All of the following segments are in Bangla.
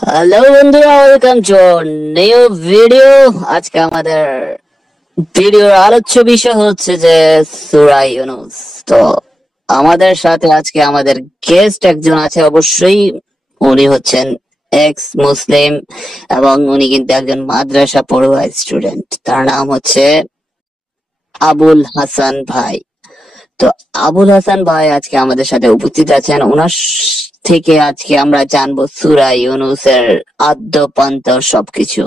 হ্যালো বন্ধুরা, ওয়েলকাম টু নিউ ভিডিও। আজকে আমাদের ভিডিওর আলোচ্য বিষয় হচ্ছে যে সূরা ইউনূস। তো আমাদের সাথে আজকে আমাদের গেস্ট একজন আছে, অবশ্যই উনি হচ্ছেন এক্স মুসলিম এবং উনি কিন্তু একজন মাদ্রাসা পড়ুয়া স্টুডেন্ট। তার নাম হচ্ছে আবুল হাসান ভাই। তো আবুল হাসান ভাই আজকে আমাদের সাথে উপস্থিত আছেন। ওনার থেকে আজকে আমরা জানবো সূরা ইউনূসের আদ্যপান্ত সবকিছু।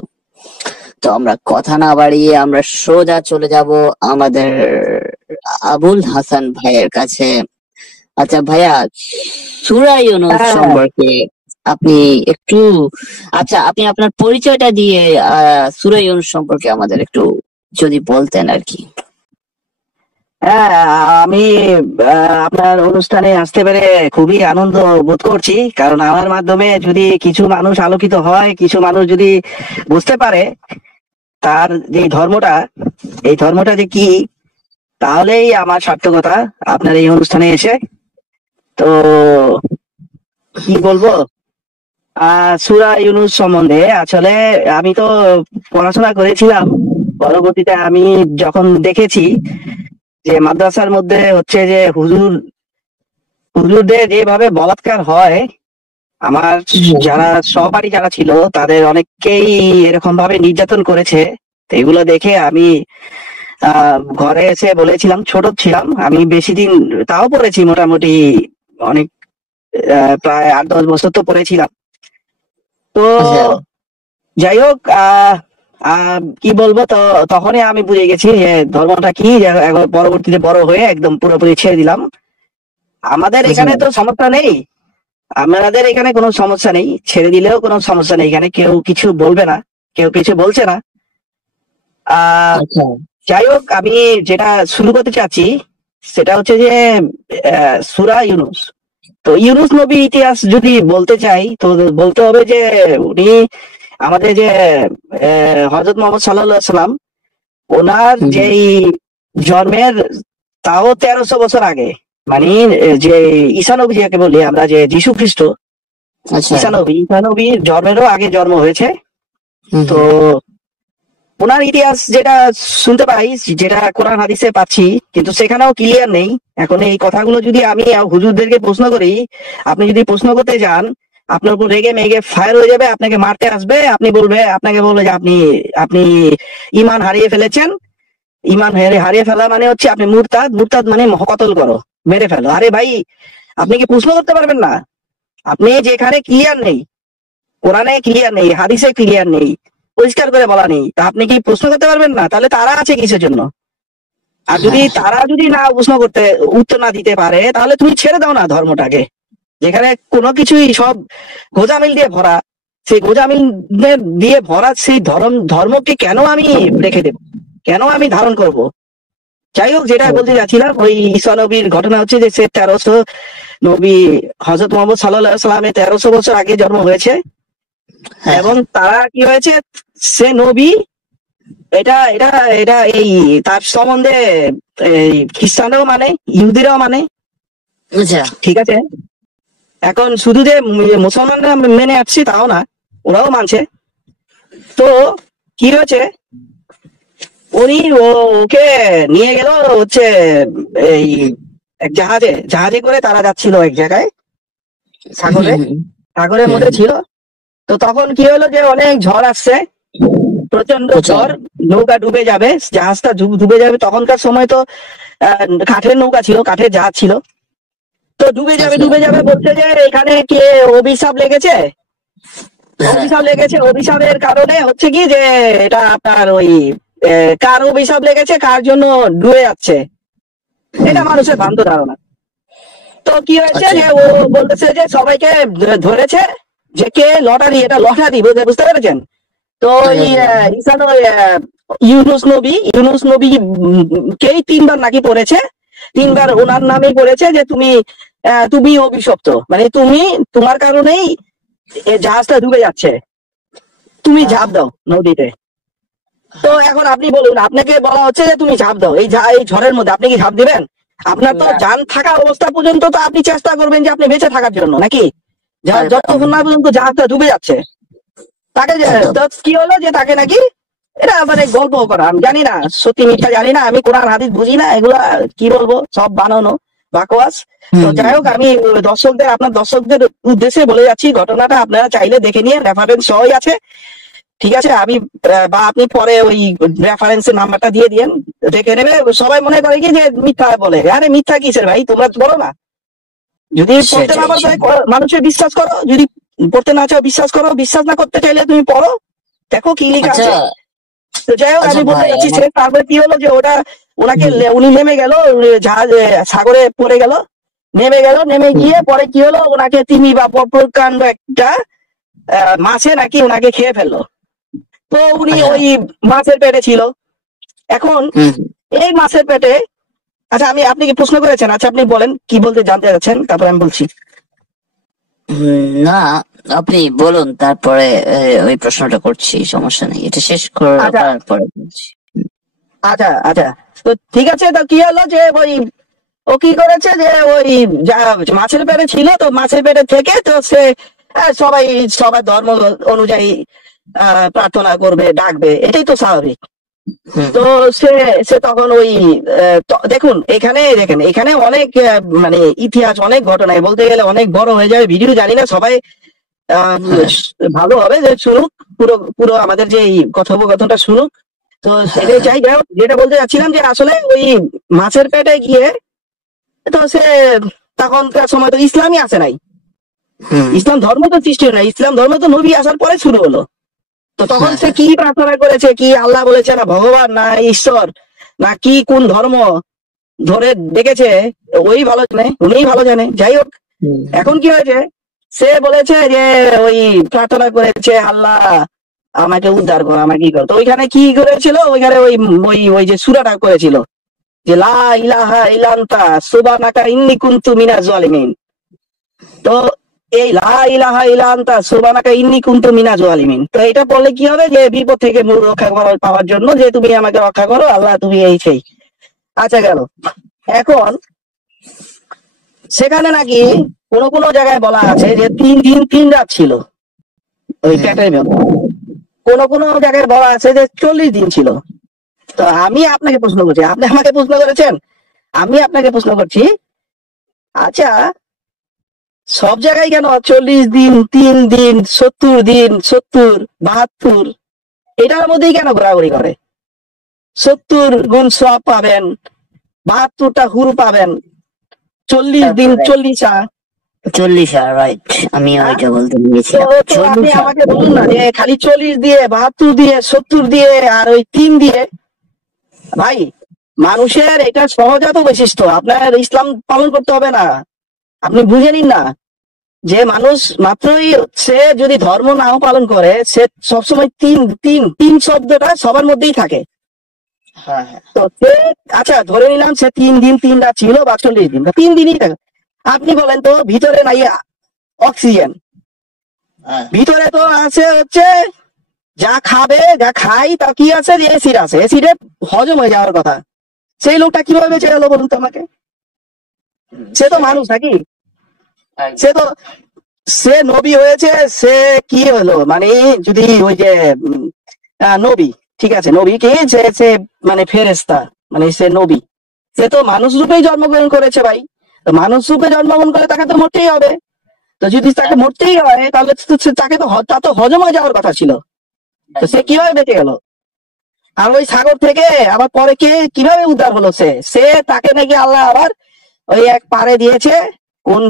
তো আমরা কথা না বাড়িয়ে আমরা সোজা চলে যাব আমাদের আবুল হাসান ভাইয়ের কাছে। আচ্ছা ভাইয়া, সূরা ইউনূস হ্যাঁ, সম্পর্কে আপনি একটু, আচ্ছা আপনি আপনার পরিচয়টা দিয়ে সূরা ইউনূস সম্পর্কে আমাদের একটু যদি বলতেন আর কি। হ্যাঁ, আমি আপনার অনুষ্ঠানে আসতে পেরে খুবই আনন্দ বোধ করছি। কারণ আমার মাধ্যমে যদি কিছু মানুষ আলোকিত হয়, কিছু মানুষ যদি বুঝতে পারে তার যে ধর্মটা, এই ধর্মটা যে কি, তাহলেই আমার সার্থকতা আপনার এই অনুষ্ঠানে এসে। তো কি বলবো, সূরা ইউনূস সম্বন্ধে আসলে আমি তো পড়াশোনা করেছিলাম। পরবর্তীতে আমি যখন দেখেছি যে মাদ্রাসার মধ্যে হচ্ছে যে হুজুরদের যেভাবে বলাৎকার হয়, আমার যারা সহপাঠী যারা ছিল তাদের অনেককেই এরকম ভাবে নির্যাতন করেছে। তো এগুলো দেখে আমি ঘরে এসে বলেছিলাম, ছোট ছিলাম আমি, বেশি দিন তাও পড়েছি, মোটামুটি অনেক, প্রায় 8-10 বছর তো পড়েছিলাম। তো আচ্ছা যাই হোক, কি বলবো, তো তখনই আমি বুঝে গেছি যে ধর্মটা কি, যে এখন পরবর্তীতে বড় হয়ে একদম পুরোপুরি ছেড়ে দিলাম। আমাদের আচ্ছা এখানে তো সমস্যা নেই, আমাদের এখানে কোনো সমস্যা নেই, ছেড়ে দিলেও কোনো সমস্যা নেই, এখানে কেউ কিছু বলবে না, কেউ কিছু বলছে না। আহ আচ্ছা যাই হোক, আমি যেটা শুরু করতে চাচ্ছি সেটা হচ্ছে যে সূরা ইউনূস। তো ইউনূস নবীর ইতিহাস যদি বলতে চাই, তো বলতে হবে যে উনি আমাদের যে হযরত মুহাম্মদ সাল্লাল্লাহু আলাইহি সাল্লাম, ওনার হুম, যেই জন্মের তাও 1300 বছর আগে, মানে যে ঈসা নবী যাকে বলি আমরা, যে যিশু খ্রিস্ট, আচ্ছা ঈসা নবীর জন্মেরও আগে জন্ম হয়েছে। হুম তো হুম ওনার ইতিহাস যেটা শুনতে পাই, যেটা কোরআন হাদিসে পাচ্ছি, কিন্তু সেখানেও ক্লিয়ার নেই। এখন এই কথাগুলো যদি আমি হুজুরদেরকে প্রশ্ন করি, আপনি যদি প্রশ্ন করতে যান, আপনার উপর রেগে মেগে ফায়ার হয়ে যাবে, আপনাকে মারতে আসবে, আপনাকে বলবে যে আপনি আপনি ঈমান হারিয়ে ফেলেছেন। ঈমান হারিয়ে ফেলা মানে হচ্ছে আপনি মুরতাদ, মুরতাদ মানে কতল করো, মেরে ফেলো। আরে ভাই, আপনি কি প্রশ্ন করতে পারবেন না? আপনি যেখানে ক্লিয়ার নেই, কোরআনে ক্লিয়ার নেই, হাদিসে ক্লিয়ার নেই, পরিষ্কার করে বলা নেই, তা আপনি কি প্রশ্ন করতে পারবেন না? তাহলে তারা আছে কিসের জন্য? আর যদি হ্যাঁ তারা যদি না প্রশ্ন করতে, উত্তর না দিতে পারে, তাহলে তুমি ছেড়ে দাও না ধর্মটাকে, যেখানে কোনো কিছুই সব গোঁজামিল দিয়ে ভরা। সেই গোঁজামিল দিয়ে ভরা সেই ধর্মকে কেন আমি রেখে দেব, কেন আমি ধারণ করব? যাই হোক, যেটা বলতে যাচ্ছিলাম, ওই ঈসা নবীর ঘটনা হচ্ছে যে সে 1300, নবী হযরত মুহাম্মদ সাল্লাল্লাহু আলাইহি সাল্লামের 1300 বছর আগে জন্ম হয়েছে। হ্যাঁ এবং তারা কি হয়েছে, সে নবী, এটা এটা এটা এই তার সম্বন্ধে এই খ্রিস্টানরাও মানে, ইহুদিরাও মানে, আচ্ছা ঠিক আছে। এখন শুধু যে মুসলমানরা মেনে আসছে তাও না, ওরাও মানছে। তো কি হয়েছে, উনি ওকে নিয়ে গেল হচ্ছে এই এক জাহাজে জাহাজে করে তারা যাচ্ছিল এক জায়গায়, সাগরে, হুম সাগরের হুম মধ্যে ছিল। তো তখন কি হলো যে অনেক ঝড় আসছে, প্রচন্ড আচ্ছা ঝড়, নৌকা ডুবে যাবে, জাহাজটা ডুবে যাবে। তখনকার সময় তো কাঠের নৌকা ছিল, কাঠের জাহাজ ছিল। তো আচ্ছা ডুবে যাবে বলছে যে এখানে কে অভিশাপ লেগেছে, হ্যাঁ অভিশাপ লেগেছে। অভিশাপের কারণে হচ্ছে কি যে এটা আপনার ওই কার অভিশাপ লেগেছে, কার জন্য ডুবে যাচ্ছে, এটা মানুষের ভ্রান্ত ধারণা। তো কি হয়েছে আচ্ছা যে ও বলতেছে যে সবাইকে ধরেছে, যে কে লটারি, এটা লটারি, বুঝতে পেরেছেন? তো ওই আচ্ছা আচ্ছা ঈসা ইউনুস নবী কেই 3 বার নাকি পড়েছে, 3 বার ওনার নামেই পড়েছে যে তুমি অভিশপ্ত, মানে তুমি, তোমার কারণেই এই জাহাজটা ডুবে যাচ্ছে, তুমি ঝাঁপ দাও নদীতে। তো এখন আপনি বলুন, আপনাকে বলা হচ্ছে যে তুমি ঝাঁপ দাও এই ঝড়ের মধ্যে, আপনি কি ঝাঁপ দিবেন? আপনার তো না যান থাকা অবস্থা পর্যন্ত তো আপনি চেষ্টা করবেন যে আপনি বেঁচে থাকার জন্য, নাকি? আরে যতক্ষণ না পর্যন্ত জাহাজটা ডুবে যাচ্ছে। তাকে একদম। তো কি হলো যে তাকে নাকি, এটা মানে গল্প করা, আমি জানি না সত্যি মিথ্যা জানি না, আমি কোরআন হাদিস বুঝি না, এগুলা কি বলবো, সব বানানো বাকওয়াস। তো হুম যাই হোক, আমি আপনার দর্শকদের উদ্দেশ্যে বলে যাচ্ছি ঘটনাটা, আপনারা চাইলে দেখে নিয়ে, রেফারেন্স সহই আছে, ঠিক আছে। আমি বা আপনি পরে ওই রেফারেন্সের নাম্বারটা দিয়ে দিয়েন, দেখে নেবে। সবাই মনে করে কি যে মিথ্যা বলে, আরে মিথ্যা কিসের ভাই, তোমরা বলো না। যদি পড়তে না সেটাই পারো সেটাই। মানুষের বিশ্বাস করো, যদি পড়তে না চাও বিশ্বাস করো, বিশ্বাস না করতে চাইলে তুমি পড়ো, দেখো কি লেখা আচ্ছা আছে। তো যাই হোক, আচ্ছা আমি বলতে ভাই যাচ্ছি আমার। সে তারপরে কি হলো যে ওটা, হুম উনি নেমে গেল, জাহাজ সাগরে পড়ে গেল, নেমে হুম, গিয়ে পরে কি হলো, ওনাকে তিমি বা প্রকাণ্ড একটা মাছে নাকি ওনাকে খেয়ে ফেললো। তো উনি আচ্ছা। ওই মাছের পেটে ছিল। এখন হুম এই মাছের পেটে, আচ্ছা আপনি কি প্রশ্ন করেছেন? আচ্ছা আপনি বলেন কি বলতে জানতে চাচ্ছেন, তারপর আমি বলছি। না, আপনি বলুন তারপরে ওই প্রশ্নটা করছি, সমস্যা নেই, এটা শেষ আচ্ছা করার পরে বলছি। আচ্ছা আচ্ছা, তো ঠিক আছে। তো কি হলো যে ওই, ও কি করেছে যে ওই মাছের পেটে ছিল, তো মাছের পেটে থেকে তো সে সবাই সবার ধর্ম অনুযায়ী প্রার্থনা করবে, ডাকবে, এটাই তো স্বাভাবিক। হুম তো সে সে তখন ওই দেখুন এখানে, দেখেন এখানে অনেক মানে ইতিহাস, অনেক ঘটনায় বলতে গেলে অনেক বড় হয়ে যাবে ভিডিও, জানি না সবাই আহ, হ্যাঁ ভালো হবে যে শুনুক, পুরো পুরো আমাদের যে এই কথোপকথনটা শুনুক। তো হ্যাঁ এটাই হ্যাঁ। চাই। যাই হোক, যেটা বলতে চাচ্ছিলাম যে আসলে ওই মাছের পেটে গিয়ে, তো সে তখনকার সময় তো ইসলামই আসে নাই, হুম ইসলাম ধর্ম তো সৃষ্টি হয় না, ইসলাম ধর্ম তো নবী আসার পরে শুরু হলো। তো তখন হ্যাঁ সে হ্যাঁ। কি প্রার্থনা করেছে, কি আল্লাহ বলেছে না ভগবান না ঈশ্বর, না কি কোন ধর্ম ধরে ডেকেছে, ওই ভালো জানে, উনিই ভালো জানে। যাই হোক, হুম এখন কি হয়েছে, সে বলেছে যে ওই প্রার্থনা করেছে, আল্লাহ আমাকে উদ্ধার করো, আমাকে কি করো। তো ওইখানে কি করেছিল, ওইখানে ওই ওই ওই যে সূরাটা করেছিল যে লা ইলাহা ইল্লা আনতা সুবহানাকা ইন্নী কুনতু মিনাজ জালিমিন। তো এই লা ইলাহা ইল্লা আনতা সুবহানাকা ইন্নী কুনতু মিনাজ জালিমিন, তো এটা বললে কি হবে, যে বিপদ থেকে রক্ষা পাওয়ার জন্য, যে তুমি আমাকে রক্ষা করো আল্লাহ, তুমি এই সেই। আচ্ছা গেল। এখন সেখানে নাকি কোন কোন জায়গায় বলা আছে যে 3 দিন 3 রাত ছিল ওই হুম। পেটের মধ্যে, কোন কোন জায়গায় বলা আছে যে 40 দিন ছিল। তো আমি আপনাকে প্রশ্ন করছি, আপনি আমাকে প্রশ্ন করেছেন, আমি আপনাকে প্রশ্ন করছি, আচ্ছা সব জায়গায় কেন 40 দিন, 3 দিন, 70 দিন, 70, 72, এটার মধ্যেই কেন ঘোরাঘুরি করে? 70 গুণ সব পাবেন, 72টা হুর পাবেন, 40 দিন তারপরে 40। 40, রাইট, আমি হ্যাঁ, ওইটা বলতে তো গিয়েছিলাম, তো আপনি 40। আমাকে বলুন না যে খালি 40 দিয়ে, 72 দিয়ে, 70 দিয়ে, আর ওই 3 দিয়ে। ভাই, মানুষের এটা সহজাত বৈশিষ্ট্য, আপনার ইসলাম পালন করতে হবে না, আপনি বুঝে নিন না যে মানুষ মাত্রই, সে যদি ধর্ম নাও পালন করে, সে সবসময় তিন তিন তিন শব্দটা সবার মধ্যেই থাকে। হ্যাঁ হ্যাঁ তো সে, আচ্ছা ধরে নিলাম সে 3 দিন 3 রাত ছিল বা 40 দিন বা 3 দিনই থাকে। আপনি বলেন তো, ভিতরে নাই অক্সিজেন, হ্যাঁ। ভিতরে তো আছে হচ্ছে, যা খাবে যা খাই তা কি আছে, যে এসিড আছে, এসিডে হজম হয়ে যাওয়ার কথা। সেই লোকটা কিভাবে বেঁচে গেল বলুন তো আমাকে? সে তো সেটাই। মানুষ নাকি, একদম। সে তো, সে নবী হয়েছে, সে কি হলো মানে, যদি ওই যে নবী, ঠিক আছে নবী কি, সে সে মানে ফেরেশতা, মানে সে নবী, সে তো মানুষ রূপেই জন্মগ্রহণ করেছে ভাই। তো মানুষ রূপে জন্মগ্রহণ করে তাকে তো মরতেই হবে। তো যদি তাকে মরতেই হয়, তাহলে তো তাকে তো তা তো হজম হয়ে যাওয়ার কথা ছিল। তো সে একদম কিভাবে বেঁচে গেল? আর ওই সাগর থেকে আবার পরে কে কিভাবে উদ্ধার হলো? সে সে তাকে নাকি আল্লাহ আবার ওই এক পাড়ে দিয়েছে, কোন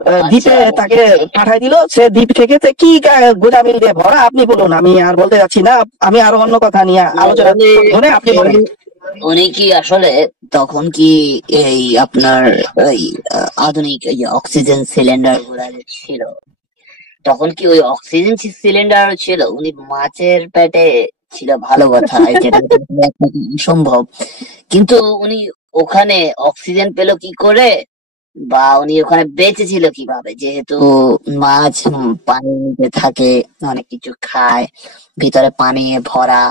আচ্ছা। দ্বীপে তাকে পাঠাই দিল, সে দ্বীপ থেকে তে কি গোজামিল দিয়ে ভরা। আপনি বলুন, আমি আর বলতে যাচ্ছি না, আমি আরো অন্য কথা নিয়ে আলোচনা উনি ধরে, আপনি বলেন। উনি উনি কি আসলে তখন কি এই আপনার ওই আধুনিক এই যে অক্সিজেন সিলিন্ডার গুলা যে ছিল, তখন কি ওই অক্সিজেন সিলিন্ডার ছিল? উনি মাছের পেটে ছিল, ভালো কথা, যেটা সম্ভব, কিন্তু উনি ওখানে অক্সিজেন পেলো কি করে, বা উনি ওখানে বেঁচে ছিল কিভাবে, যেহেতু মাছ পানিতে থাকে, অনেক কিছু খায়, ভিতরে পানি ভরা,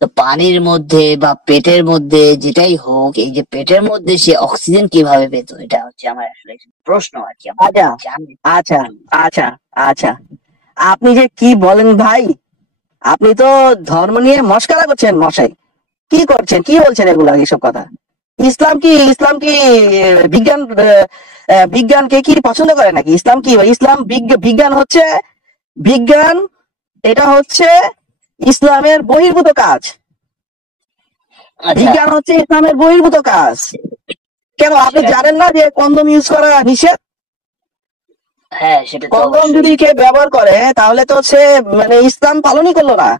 তো পানির মধ্যে বা পেটের মধ্যে যেটাই হোক, এই যে পেটের মধ্যে সে অক্সিজেন কিভাবে পেত, এটা হচ্ছে আমার আসলে প্রশ্ন আর কি, আমার আচ্ছা জানি। আচ্ছা আচ্ছা আচ্ছা আপনি যে কি বলেন ভাই, আপনি তো ধর্ম নিয়ে মস্করা করছেন মশাই। কি করছেন, কি বলছেন এগুলা, এইসব কথা? ইসলাম কি বিজ্ঞান, বিজ্ঞানকে কি পছন্দ করে নাকি? ইসলাম কি, ইসলাম বিজ্ঞান হচ্ছে, বিজ্ঞান এটা হচ্ছে ইসলামের বহির্ভূত কাজ। আচ্ছা, বিজ্ঞান হচ্ছে ইসলামের বহির্ভূত কাজ। কেন আপনি সেটা জানেন না যে কন্ডম ইউজ করা নিষেধ? হ্যাঁ, সেটা তো কন্ডম অবশ্যই। যদি কেউ ব্যবহার করে তাহলে তো সে মানে ইসলাম পালনই করলো না।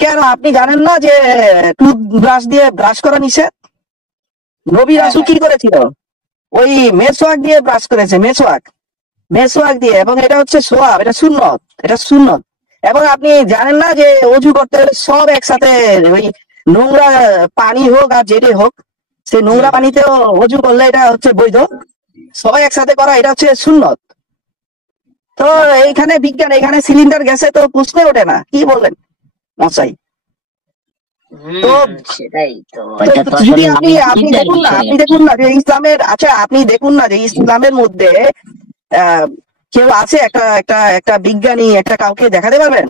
কেন আপনি জানেন না যে টুথব্রাশ দিয়ে ব্রাশ করা নিষেধ? নবী হ্যাঁ, রাসূল হ্যাঁ। কি করেছিল? ওই মেসওয়াক দিয়ে ব্রাশ করেছে, মেসওয়াক দিয়ে, এবং এটা হচ্ছে সোয়াব, এটা সুন্নত, এটা সুন্নত। এবং আপনি জানেন না যে অজু করতে হলে সব একসাথে, ওই নোংরা পানি হোক আর যেটাই হোক, সেই নোংরা হুম। পানিতেও অজু করলে এটা হচ্ছে বৈধ। সবাই একসাথে করা এটা হচ্ছে সুন্নত। তো আচ্ছা। এইখানে বিজ্ঞান, এখানে সিলিন্ডার গ্যাসে তো প্রশ্নে ওঠে না, কি বলেন মশাই? তো সেটাই তো, তো এটা তো যদি আসলে আপনি অনেক আপনি চিন্তার দেখুন না, বিষয় আপনি আর কি। দেখুন না যে ইসলামের, আচ্ছা আপনি দেখুন না যে ইসলামের মধ্যে আহ, কেউ আছে, একটা একটা একটা বিজ্ঞানী, একটা কাউকে দেখাতে পারবেন?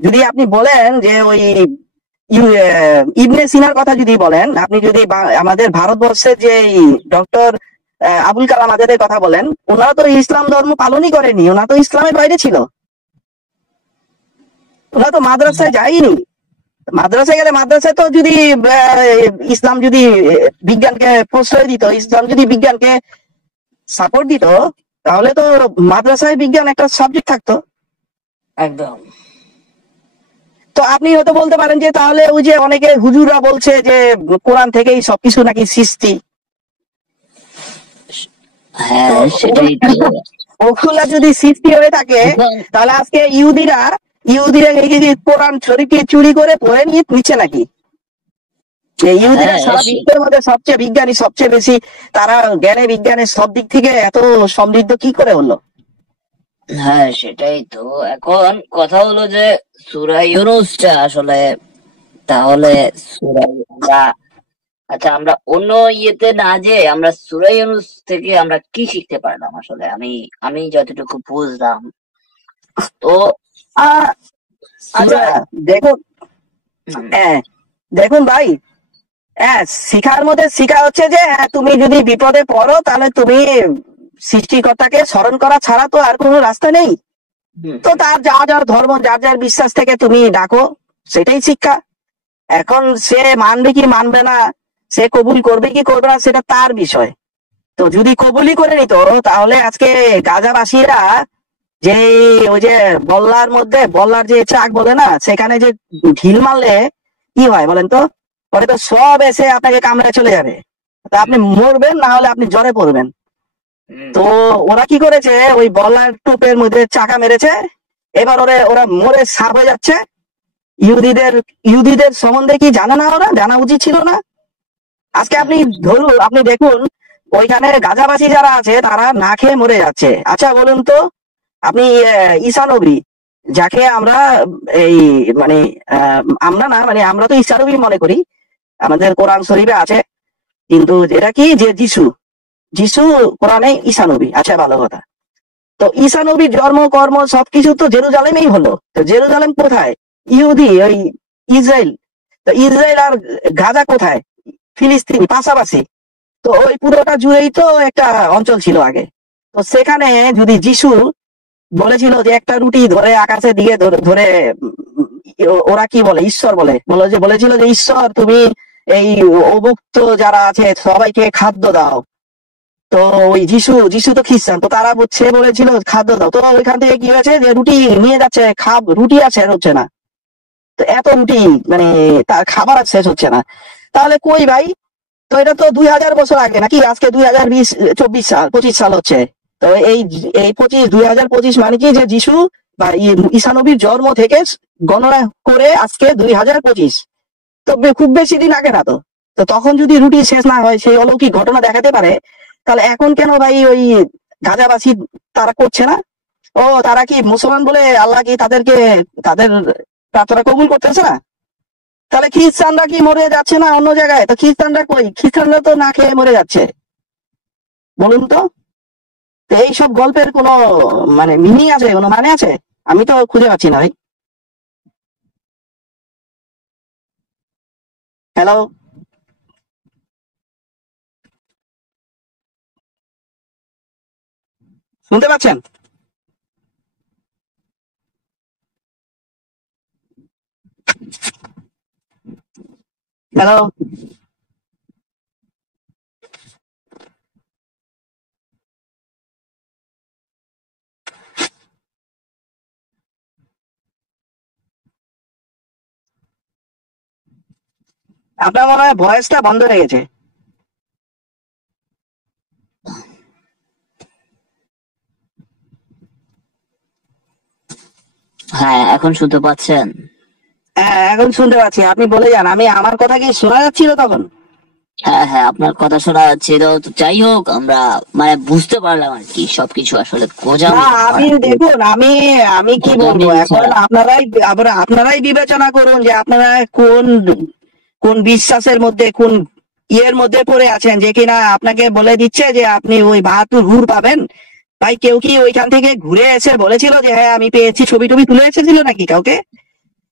যদি আপনি বলেন যে ওই ইবনে সিনার কথা যদি বলেন, আপনি যদি আমাদের ভারতবর্ষের যে ডক্টর আবুল কালাম আজাদের কথা বলেন, ওনারা তো ইসলাম ধর্ম পালনই করেনি, ওনারা তো ইসলামের বাইরে ছিল, ওনারা তো মাদ্রাসায় যায়নি। মাদ্রাসায় গেলে, মাদ্রাসায় তো যদি ইসলাম যদি বিজ্ঞানকে প্রশ্রয় দিত, ইসলাম যদি বিজ্ঞানকে সাপোর্ট দিত, তাহলে তো মাদ্রাসায় বিজ্ঞান একটা সাবজেক্ট থাকতো। একদম। তো আপনি হয়তো বলতে পারেন যে তাহলে ওই যে অনেকে হুজুররা বলছে যে কোরআন থেকেই সবকিছু নাকি সৃষ্টি, তো হ্যাঁ, সেটাই তো। ওগুলা যদি সৃষ্টি হয়ে থাকে, এখন তাহলে আজকে ইহুদিরা ইহুদিরা এই যে কোরআন শরীফকে চুরি করে পড়ে নিচ্ছে নাকি? যে ইহুদিরা হ্যাঁ, সারা বিশ্বের মধ্যে সবচেয়ে বিজ্ঞানী, সবচেয়ে বেশি, তারা জ্ঞানে বিজ্ঞানের সব দিক থেকে এত সমৃদ্ধ কি করে হলো? হ্যাঁ, সেটাই তো। এখন কথা হলো যে সূরা ইউনূসটা আসলে, তাহলে সূরা আমরা, আচ্ছা আমরা অন্য ইয়েতে না যে আমরা সূরা ইউনূস থেকে আমরা কি শিখতে পারলাম আসলে, আমি আমি যতটুকু বুঝলাম তো আহ, আচ্ছা সূরা, দেখুন, হুম, হ্যাঁ দেখুন ভাই, হ্যাঁ শিখার মধ্যে শিখা হচ্ছে যে তুমি যদি বিপদে পড়ো তাহলে তুমি সৃষ্টিকর্তাকে স্মরণ করা ছাড়া তো আর কোনো রাস্তা নেই। হুম, তো তার যার যার ধর্ম, যার যার বিশ্বাস থেকে তুমি ডাকো, সেটাই শিক্ষা। এখন সে মানবে কি মানবে না, সে কবুল করবে কি করবে না, সেটা তার বিষয়। তো যদি কবুলই করে নিত, তাহলে আজকে গাজাবাসীরা যে ওই যে বল্লার মধ্যে, বল্লার যে চাক বলে না, সেখানে যে ঢিল মারলে কি হয় বলেন তো? পরে তো সব এসে আপনাকে কামড়ে চলে যাবে, তা আপনি মরবেন, না হলে আপনি জ্বরে পড়বেন। হুম, তো ওরা কি করেছে, ওই বল্লার টোপের মধ্যে চাকা মেরেছে, এবার ওরা ওরা মরে সাপ হয়ে যাচ্ছে। ইহুদিদের ইহুদিদের সম্বন্ধে কি জানে না? ওরা জানা উচিত ছিল না? আজকে আপনি ধরুন, আপনি দেখুন, ওইখানে গাজাবাসী যারা আছে তারা না খেয়ে মরে যাচ্ছে। আচ্ছা বলুন তো, আপনি ঈসা নবী, যাকে আমরা এই মানে আমরা না, মানে আমরা তো ঈসা নবী মনে করি, আমাদের কোরআন শরীফে আছে, কিন্তু যেটা কি যে যিশু, যিশু কোরআনে ঈসা নবী। আচ্ছা ভালো কথা। তো ঈসা নবীর জন্ম কর্ম সবকিছু তো জেরুজালেমেই হলো। তো জেরুজালেম কোথায়? ইহুদি, ওই ইসরায়েল। তো ইসরায়েল আর গাজা কোথায়? ফিলিস্তিন, পাশাপাশি। তো ওই পুরোটা জুড়েই তো একটা অঞ্চল ছিল আগে। তো সেখানে যদি যিশু বলেছিল যে একটা রুটি ধরে আকাশের দিকে ধরে ধরে, ওরা কি বলে, ঈশ্বর বলে, বলেছিল যে ঈশ্বর তুমি এই অভুক্ত যারা আছে সবাইকে খাদ্য দাও। তো ওই যিশু যিশু তো খ্রিস্টান, তো তারা সে বলেছিল খাদ্য দাও। তো ওইখান থেকে কি হয়েছে যে রুটি নিয়ে যাচ্ছে, রুটি আর শেষ হচ্ছে না। তো এত রুটি, মানে তার খাবার আর শেষ হচ্ছে না। তাহলে কই ভাই? তো এটা তো 2000 বছর আগে নাকি, আজকে 2024 সাল, 25 সাল হচ্ছে। তো এই 2025 মানে কি যে যিশু বা ঈসা নবীর জন্ম থেকে গণনা করে আজকে 2025, তো খুব বেশি দিন আগে না তো। তো তখন যদি রুটি শেষ না হয়, সেই অলৌকিক ঘটনা দেখাতে পারে, তাহলে এখন কেন ভাই ওই গাজাবাসী তারা করছে না? ও তারা কি মুসলমান বলে আল্লাহ কি তাদেরকে, তাদের প্রার্থনা কবুল করতেছে না? তাহলে খ্রিস্টানরা কি মরে যাচ্ছে না অন্য জায়গায়? তো খ্রিস্টানরা কই? খ্রিস্টানরা তো না খেয়ে মরে যাচ্ছে, বলুন তো। তো এইসব গল্পের কোনো মানে মিনিং আছে, কোনো মানে আছে? আমি তো খুঁজে পাচ্ছি না ভাই। হ্যালো, শুনতে পাচ্ছেন? হ্যালো, আপনার মনে হয় ভয়েসটা বন্ধ হয়ে গেছে। হ্যাঁ, এখন শুনতে পাচ্ছেন? হ্যাঁ, এখন শুনতে পাচ্ছি, আপনি বলে যান। আমার কথা কি শোনা যাচ্ছিল তখন? হ্যাঁ হ্যাঁ, আপনার কথা শোনা যাচ্ছে। তো যাই হোক, আমরা মানে বুঝতে পারলাম আর কি সবকিছু আসলে না, গোজামিল আমি ভরা। দেখুন, আমি কি বলবো গোজামিল এখন, ছাড়া। আপনারাই বিবেচনা করুন যে আপনারা কোন কোন বিশ্বাসের মধ্যে, কোন ইয়ের মধ্যে পড়ে আছেন, যে কিনা আপনাকে বলে দিচ্ছে যে আপনি ওই 72 হুর পাবেন। ভাই, কেউ কি ওইখান থেকে ঘুরে এসে বলেছিল যে হ্যাঁ আমি পেয়েছি? ছবি টবি তুলে এসেছিল নাকি কাউকে?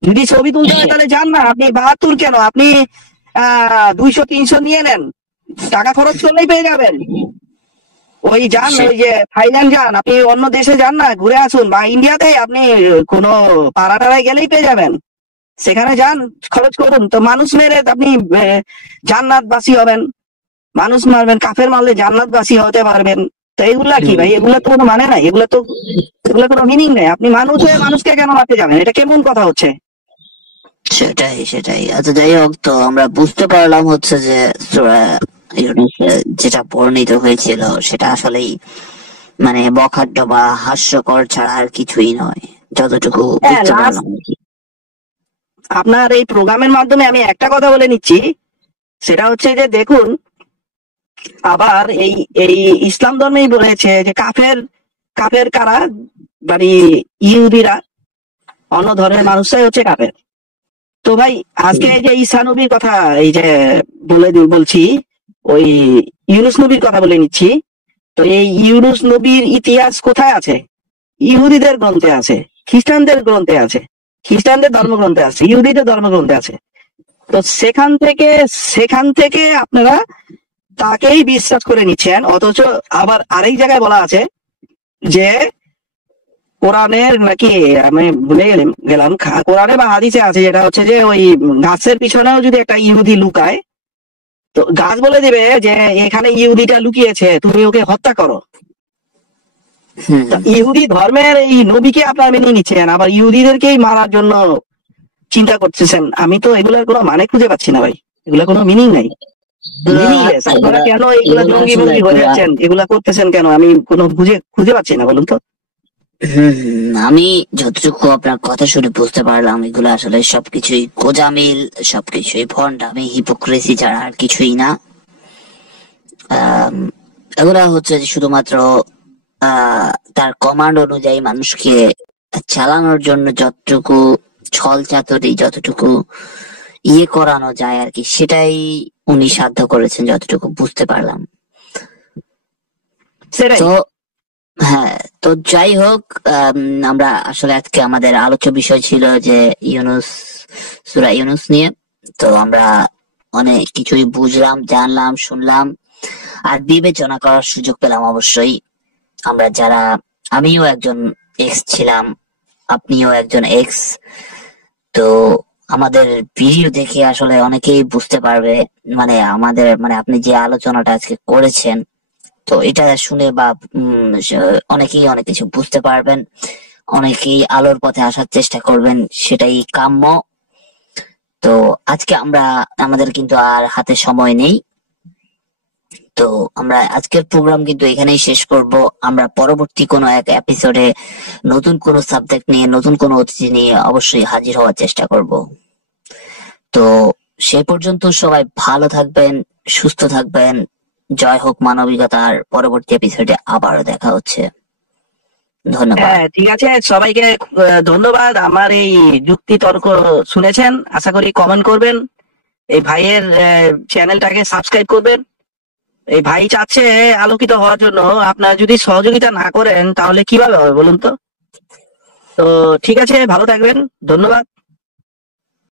যদি ছবি তুলতে হয় তাহলে যান না, আপনি 72 কেন, আপনি 200-300 নিয়ে নেন, টাকা খরচ করলেই পেয়ে যাবেন। ওই যান, সে- ওই যে থাইল্যান্ড যান, আপনি অন্য দেশে যান না, ঘুরে আসুন, বা ইন্ডিয়াতে আপনি কোনো পাড়া টাড়ায় গেলেই পেয়ে যাবেন। সেখানে যান, খরচ করুন, তো মানুষ মেরে আপনি জান্নাতবাসী হবেন। মানুষ মারবেন, কাফের মারলে জান্নাতবাসী হতে পারবেন। তো এগুলা কি ভাই? এগুলা তো কোনো মানে নাই, এগুলা কোনো মিনিং নেই। আপনি মানুষ হয়ে মানুষকে কেন মারতে যাবেন? এটা কেমন কথা হচ্ছে? সেটাই সেটাই। আচ্ছা যাই হোক, তো আমরা বুঝতে পারলাম হচ্ছে যে সূরা ইউনূসে যেটা বর্ণিত হয়েছিল সেটা আসলেই মানে বখাট্য বা হাস্যকর ছাড়া আর কিছুই নয়, যতটুকু হ্যাঁ, বুঝতে লাস্ট পারলাম আর কি। আপনার এই প্রোগ্রামের মাধ্যমে আমি একটা কথা বলে নিচ্ছি, সেটা হচ্ছে যে দেখুন, আবার এই এই ইসলাম ধর্মেই বলেছে যে কাফের কাফের কারা, মানে ইহুদিরা, অন্য ধর্মের মানুষরাই হচ্ছে কাফের। তো ভাই, আজকে হুম, এই যে ঈসা নবীর কথা, এই যে বলছি, ওই ইউনুস নবীর কথা বলে নিচ্ছি। তো এই ইউনুস নবীর ইতিহাস কোথায় আছে? ইহুদিদের গ্রন্থে আছে, খ্রিস্টানদের গ্রন্থে আছে, খ্রিস্টানদের ধর্মগ্রন্থে আছে, ইহুদিদের ধর্মগ্রন্থে আছে। তো সেখান থেকে আপনারা তাকেই বিশ্বাস করে নিচ্ছেন, অথচ আবার আরেক জায়গায় বলা আছে যে কোরআনের নাকি, আমি ভুলে গেলাম, কোরআনে বা হাদিসে আছে, যেটা হচ্ছে যে ওই গাছের পিছনেও যদি একটা ইহুদি লুকায়, তো গাছ বলে দিবে যে এখানে ইহুদিটা লুকিয়েছে, তুমি ওকে হত্যা করো। হুম। তা ইহুদি ধর্মের এই নবীকে আপনারা মেনে নিচ্ছেন, আবার ইহুদিদেরকেই মারার জন্য চিন্তা করতেছেন। আমি তো এগুলার কোনো মানে খুঁজে পাচ্ছি না ভাই, এগুলা কোনো মিনিং নাই, এগুলা মিনিংলেস। আপনারা এগুলা কেন এগুলা এগুলা জঙ্গি আসলে ভঙ্গি হয়ে পুরা। যাচ্ছেন, এগুলা করতেছেন কেন? আমি কোনো খুঁজে পাচ্ছি না, বলুন তো। আমি যতটুকু আপনার কথা শুনে বুঝতে পারলাম, এগুলো আসলে সবকিছুই গোজামিল, সবকিছুই ভণ্ডামি, হিপোক্রেসি ছাড়া আর কিছুই না। আম, এগুলা হচ্ছে যে শুধুমাত্র তার কমান্ড অনুযায়ী মানুষকে চালানোর জন্য যতটুকু ছল চাতুরি, যতটুকু করানো যায় আর কি, সেটাই উনি সাধ্য করেছেন যতটুকু বুঝতে পারলাম। সেটাই। তো হ্যাঁ, তো যাই হোক, আমরা আসলে আজকে আমাদের আলোচ্য বিষয় ছিল যে ইউনুস, সূরা ইউনুস নিয়ে। তো আমরা অনেক কিছুই বুঝলাম, জানলাম, শুনলাম, আর বিবেচনা করার সুযোগ পেলাম অবশ্যই। আমরা যারা, আমিও একজন এক্স ছিলাম, আপনিও একজন এক্স। তো আমাদের ভিডিও দেখে আসলে অনেকেই বুঝতে পারবে, মানে আমাদের মানে আপনি যে আলোচনাটা আজকে করেছেন, তো এটা শুনে বা অনেকেই অনেক কিছু বুঝতে পারবেন, অনেকেই আলোর পথে আসার চেষ্টা করবেন, সেটাই কাম্য। তো আজকে আমাদের কিন্তু আর হাতে সময় নেই। তো আমরা আজকের প্রোগ্রাম কিন্তু এখানেই শেষ করব। আমরা পরবর্তী কোনো এক এপিসোডে নতুন কোনো সাবজেক্ট নিয়ে, নতুন কোনো অতিথি নিয়ে অবশ্যই হাজির হওয়ার চেষ্টা করব। তো সেই পর্যন্ত সবাই ভালো থাকবেন, সুস্থ থাকবেন। জয় হোক মানবিকতার। পরবর্তী এপিসোডে আবারও দেখা হচ্ছে। ধন্যবাদ। হ্যাঁ, ঠিক আছে, সবাইকে ধন্যবাদ। আমার এই যুক্তি তর্ক শুনেছেন, আশা করি কমেন্ট করবেন, এই ভাইয়ের চ্যানেলটাকে সাবস্ক্রাইব করবেন। এই ভাই চাচ্ছে আলোকিত হওয়ার জন্য, আপনারা যদি সহযোগিতা না করেন তাহলে কিভাবে হবে বলুন তো? তো ঠিক আছে, ভালো থাকবেন, ধন্যবাদ।